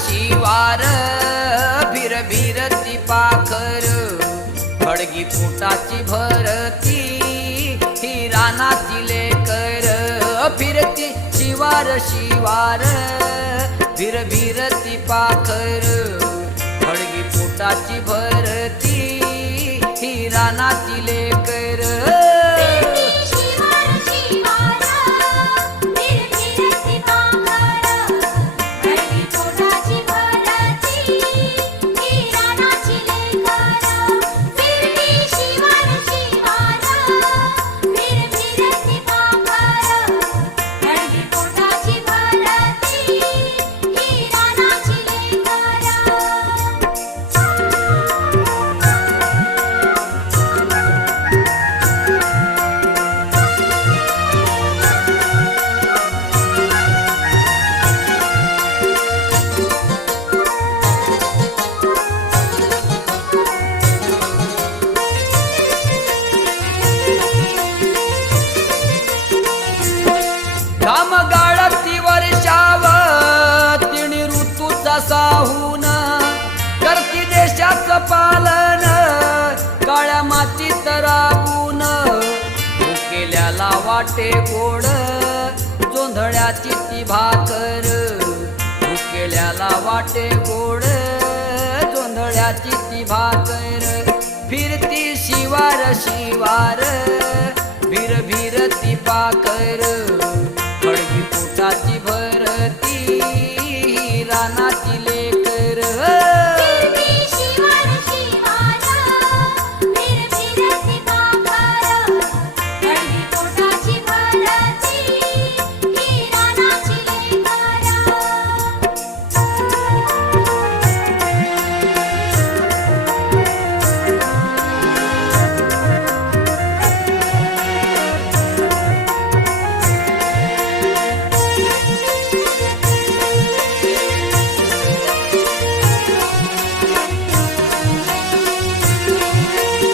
शिवार भिर भिरती पाखर खडगी पोटाची भरती ही रानाची लेकर फिरती शिवार शिवार भिर भिरती पाखर खडगी पोटाची भरती ही रानाची लेकर घाम गाळती वर्षाव तिणी ऋतूचा साहून करती देशाचं पालन काळ्या मातीत राबून केल्याला वाटे गोड जोंधळ्याची ती भाकर केल्याला वाटे गोड जोंधळ्याची ती भाकर फिरती शिवार शिवार भिर भिरती पाखर